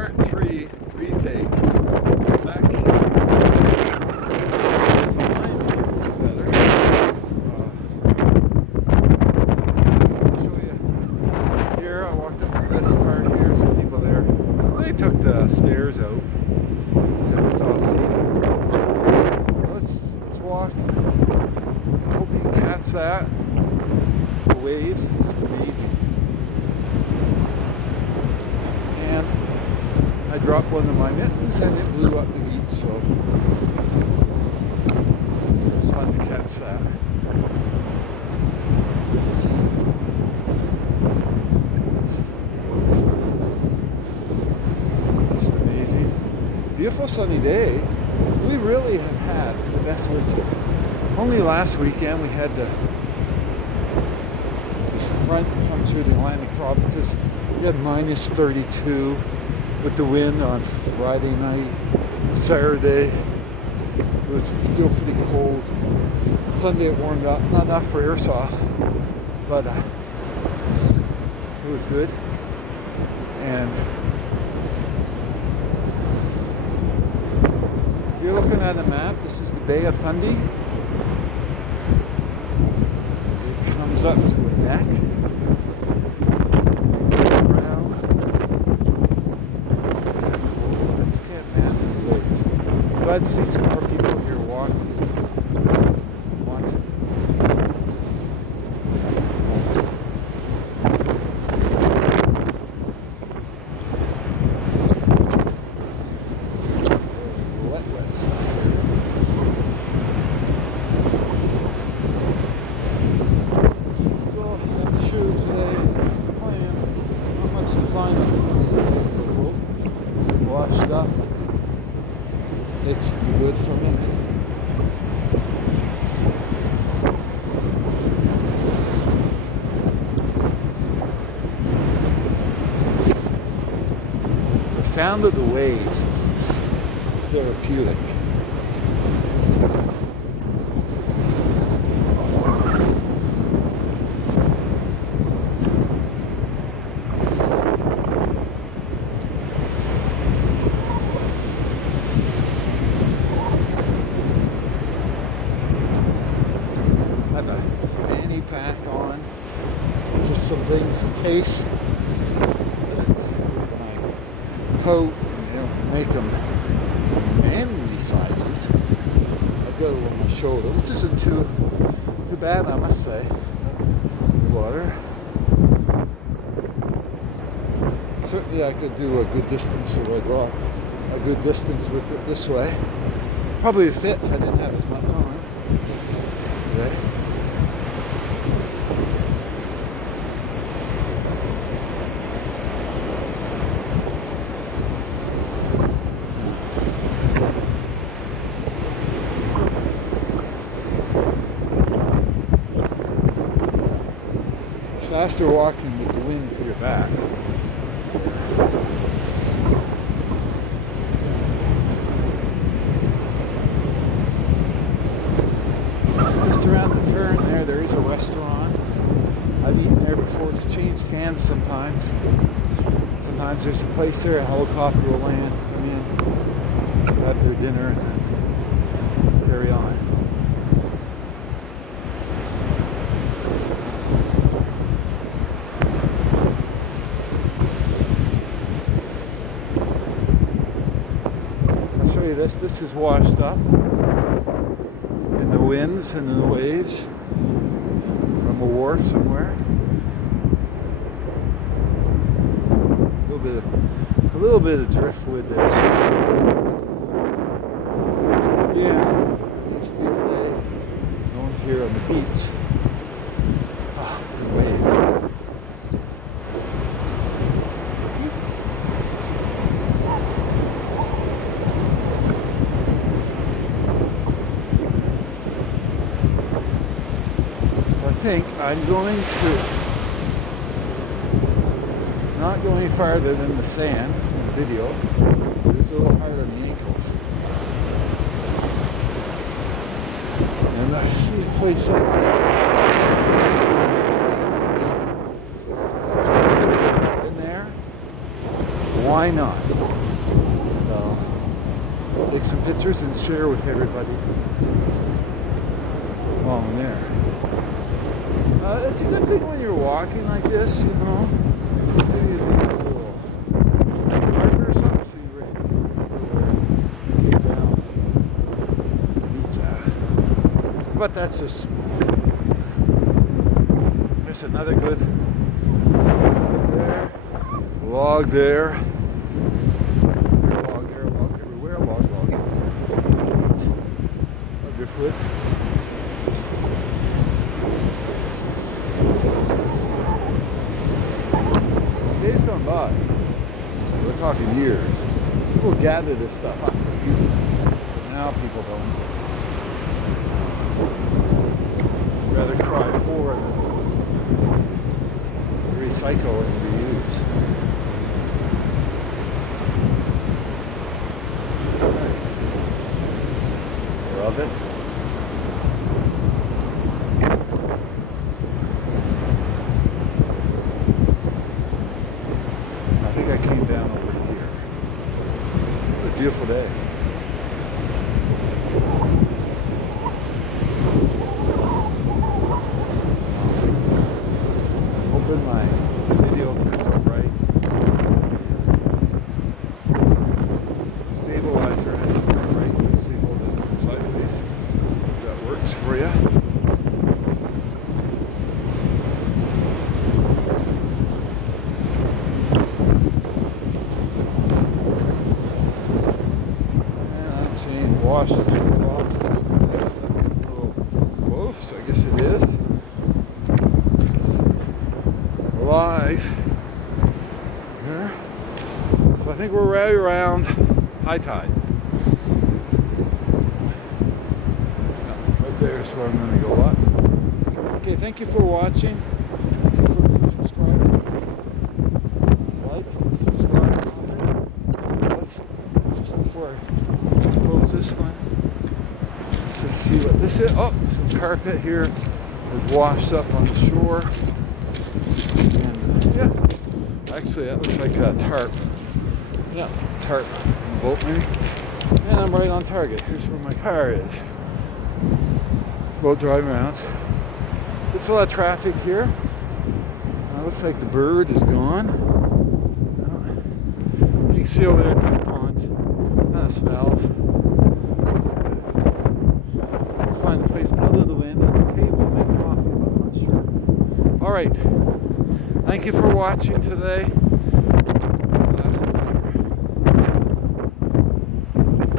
Part 3 retake. Back I'll show you here. I walked up to this part here, some people there. They took the stairs out because it's all season. Let's walk. I hope you can catch that. The waves, it's just amazing. And I dropped one of my mittens and it blew up the beach, so it's fun to catch that. Just amazing. Beautiful sunny day. We really have had the best winter. Only last weekend we had this front come through the Atlantic provinces. We had minus 32 with the wind on Friday night. Saturday it was still pretty cold. Sunday it warmed up, not enough for airsoft, but it was good. And if you're looking at a map, this is the Bay of Fundy. It comes up to a neck. Glad to see some more people here walking. Wet stuff here. So, got the shoe today. Plans. Not much to find on the washed up. It's the good for me. The sound of the waves is therapeutic. Pack on, just some things in case. With my coat, make them manly sizes. I've got it on my shoulder, which isn't too bad, I must say. Water. Certainly I could do a good distance, or I go a good distance with it this way. Probably fit if I didn't have as much on today. Faster walking with the wind to your back. Just around the turn there is a restaurant. I've eaten there before. It's changed hands sometimes. Sometimes there's a place there, a helicopter will land, come in, have their dinner, and then carry on. This is washed up in the winds and in the waves from a wharf somewhere. A little bit of driftwood there. Yeah, it's a beautiful day. No one's here on the beach. The waves. I think I'm going to not going farther than the sand in the video. It's a little hard on the ankles. And I see a place up there. In there. why not? So, take some pictures and share with everybody while I'm there. It's a good thing when you're walking like this, you know. Maybe a little marker or something so you came down to meet that. But that's just, there's another good there, log there, log everywhere, log. Underfoot. Days gone by, we're talking years, people gather this stuff up and use it. But now people don't. Rather cry poor than recycle and reuse. Right. Love it. I think I came down over here. What a beautiful day. Hoping my video turns out right. Stabilizer has to be right. See, hold it sideways. That works for you. Wash the lobsters. That's getting a little close, I guess it is. Alive. Here. So I think we're right around high tide. Right there is where I'm going to go up. Okay, thank you for watching. Thank you for being subscribed. Like, subscribe. Just before I close this one. Let's just see what this is. Oh, some carpet here is washed up on the shore. And yeah, actually that looks like a tarp. Yeah, tarp on the boat maybe. And I'm right on target. Here's where my car is. Boat driving around. There's a lot of traffic here. Looks like the bird is gone. You can see over there at these ponds. Kind of smells. Find a place out of the wind at the table and make coffee, but I'm not sure. Alright. Thank you for watching today.